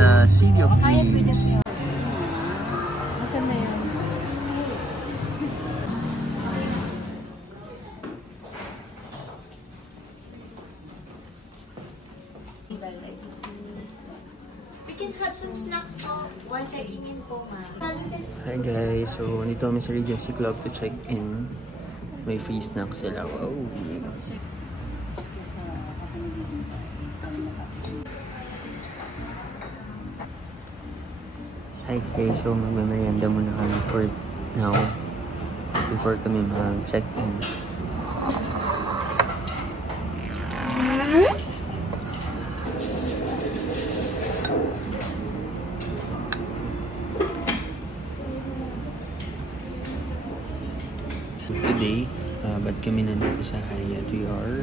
sa City of Dreams. Asan na yun? We can have some snacks po. While checking in po, ma'am. Hi guys, so nito kami sa Regency Club to check in. May free snacks sila. Wow! Hi guys, so magmamerienda muna kami for now before kami mag-check in. So today, ba't kami nandito sa Hyatt? We are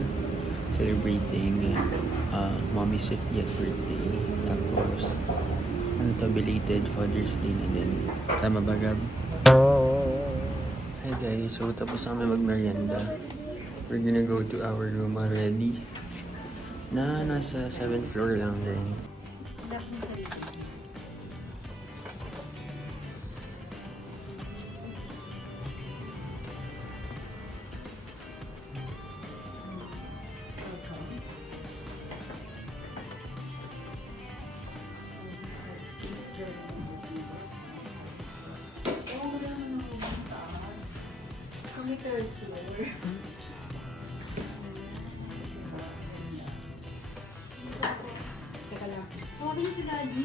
celebrating Mommy's 50th birthday. Tapos, ano to, belated Father's Day na din. Tama ba, Gab? Hi guys, so tapos kami magmerienda. We're gonna go to our room already. Nasa 7th floor lang din. Third floor. Teka lang. Tawagin niyo si Daddy.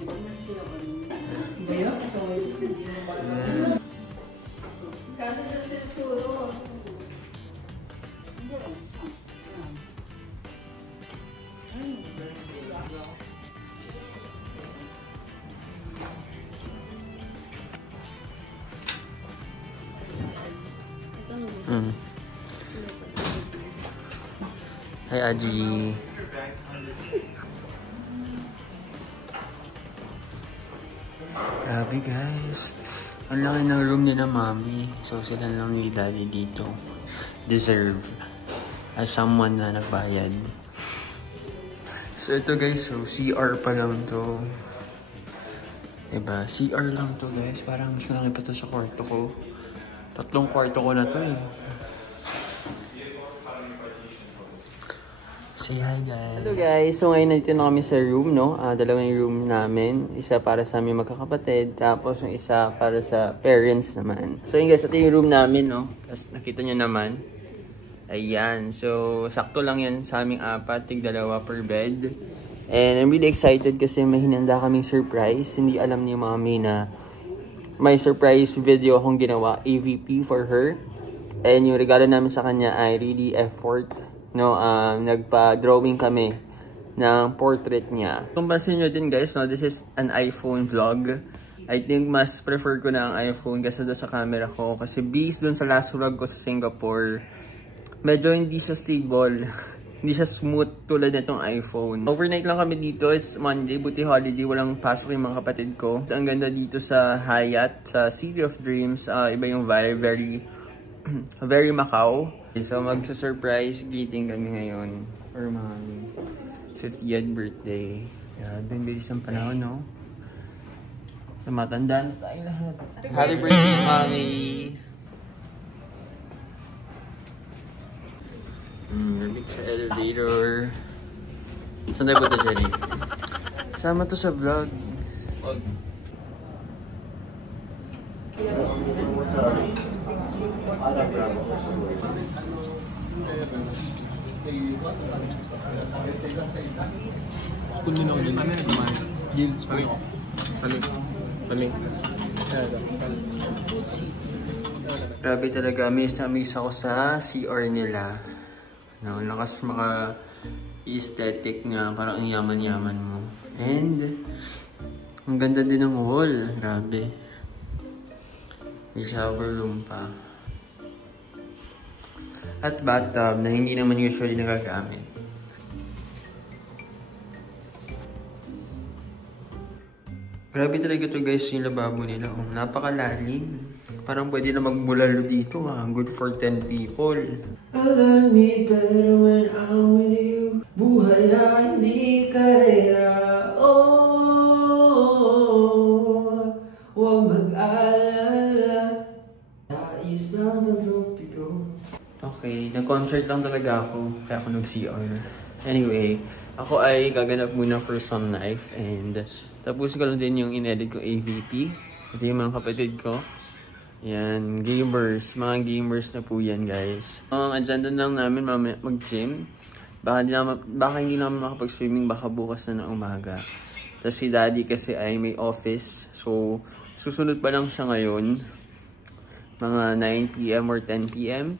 Di ba naman siya kanina? Kaya? Sorry. Kano dyan sa turo? Hi Aji. Grabe guys. Ang laki ng room ni na Mommy. So sila lang ni Daddy dito. Deserve. As someone na nagbayad. So ito guys, so CR pa lang to. Diba? CR lang to guys. Parang mas malaki pa to sa kwarto ko. 3 kwarto ko na to eh. Say hi guys! Hello guys! So ngayon nandito na kami sa room, no? Dalawang room namin. Isa para sa aming magkakapatid, tapos yung isa para sa parents naman. So yun guys, ito yung room namin, no? Tapos nakita nyo naman. Ayan. So sakto lang yan sa aming apat, tig-2 per bed. And I'm really excited kasi may hinanda kaming surprise. Hindi alam ni Mommy na may surprise video akong ginawa, AVP for her. And yung regalo namin sa kanya ay really effort. No, nagpa-drawing kami ng portrait niya. Kung pansin nyo din guys, no, this is an iPhone vlog. I think mas prefer ko na ang iPhone kasi doon sa camera ko. Kasi based doon sa last vlog ko sa Singapore, medyo hindi siya stable. Hindi siya smooth tulad nitong iPhone. Overnight lang kami dito. It's Monday, buti holiday. Walang pasok yung mga kapatid ko. Ang ganda dito sa Hyatt, sa City of Dreams. Iba yung vibe, very Macau. So magsa-surprise greeting kami ngayon for Mommy 50th birthday. Grabe, ang bilis ng panahon, no? Tumatanda na tayo lahat. Happy birthday, Mommy! Nabig sa elevator. Saan tayo punta dyan eh? Sama to sa vlog. Grabe talaga, miss na miss ako sa CR nila. No, lakas maka-aesthetic nga, parang ang yaman-yaman mo. And ang ganda din ng wall, grabe. May shower room pa. At bathtub na hindi naman usually nagagamit. Grabe talaga to guys yung lababo nila. Oh, napakalalim. Parang pwede na magbulalo dito ha. Good for 10 people. I love me better when I'm with you. Buhay ay hindi karera. Sa isang tropiko. Okay, nag-concert lang talaga ako, kaya ako nag-CR. Anyway, ako ay gaganap muna for Sun Life and tapos ko lang din yung in-edit ko AVP. Ito yung mga kapatid ko. Yan, gamers. Mga gamers na po yan, guys. Ang agenda lang namin mag-gym. Baka hindi naman makapag-swimming, baka bukas na ng umaga. Tapos si Daddy kasi ay may office. So, susunod pa lang siya ngayon. Mga 9 PM or 10 PM.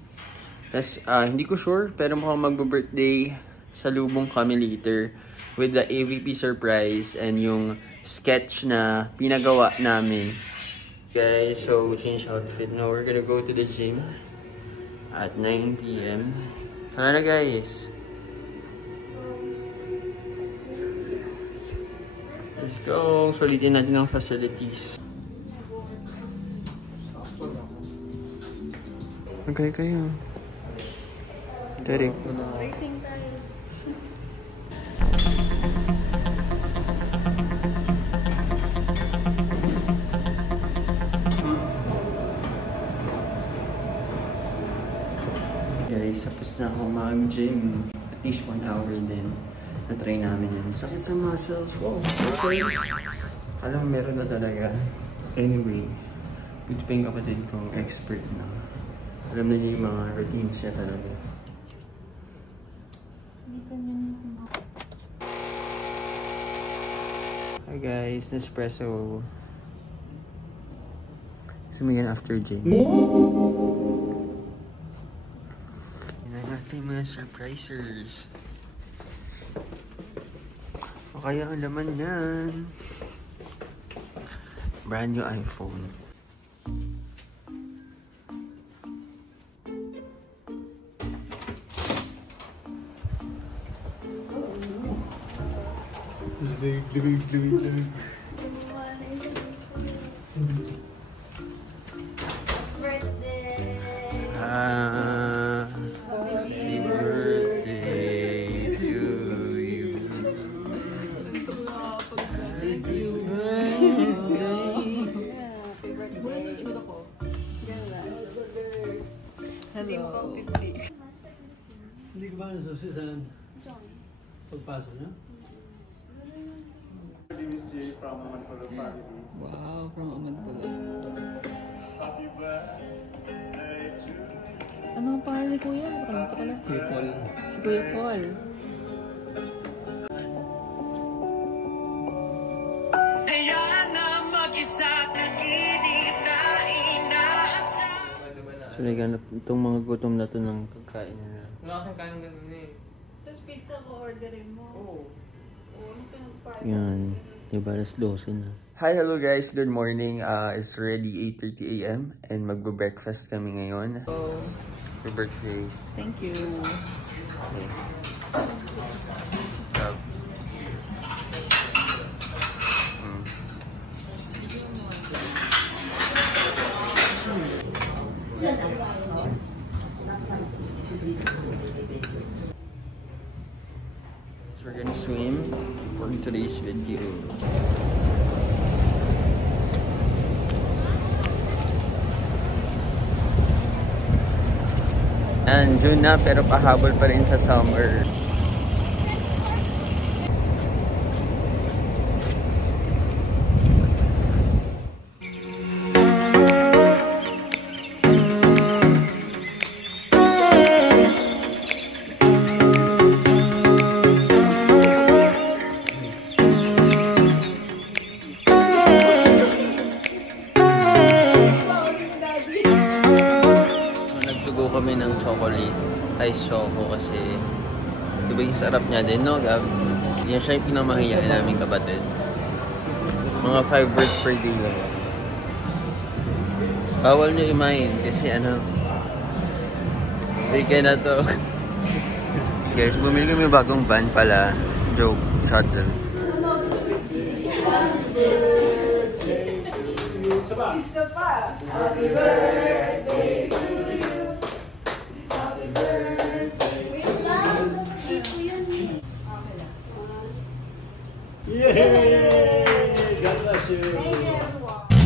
Tapos, hindi ko sure, pero mukhang magbo-birthday sa lubong kami later with the AVP surprise and yung sketch na pinagawa namin. Guys, so change outfit. Now we're gonna go to the gym at 9 PM. Tara na, guys. Let's go. Sulitin natin ang facilities. Okay kayo. Derek. Racing tayo. Guys, tapos na ako mag-gym. At least 1 hour din. Na-try namin yun. Sakit sa muscles. Wow, muscles. Alam, meron na talaga. Anyway, buti pa yung kapatid ko, expert na. Alam na niya yung mga routines niya talaga. Hi guys, Nespresso. Sumigan after gym. Yan ang ating mga surprisers. O kaya ang laman yan. Brand new iPhone. Lamig. Birthday! Happy birthday to you. Happy birthday. Hello. Hindi ko ba nasusisan pagpasok niya? Wow, from Amantolo. Ano ang pangalan ni Kuya? Nakalimutan ko lang. Kuya Paul. Si Kuya Paul. So, naghanap itong mga gutom na to ng kakain nila. Wala kasang kain ng ganun eh. Tapos pizza ko orderin mo. Oo. Ano pinagpala? Yan. Diba, alas 12 na. Hi, hello guys. Good morning. It's already 8:30 AM and magbe-breakfast kami ngayon. So, For birthday. thank you. Okay. So we're gonna swim for today's video. And June na pero pahabol pa rin sa summer. Nagtugo kami ng chocolate ice choco kasi diba yung sarap niya din, no Gab? Yan siya yung pinamahiyain namin kapatid. Mga 5 words per day lang. Bawal nyo imayin kasi ano, hindi na to. Guys, bumili kami bagong van pala. Joke, shuttle. Isa pa! Happy birthday to you! Happy birthday! Wait lang! Dito yun eh. Yay! God bless you! Thank you everyone!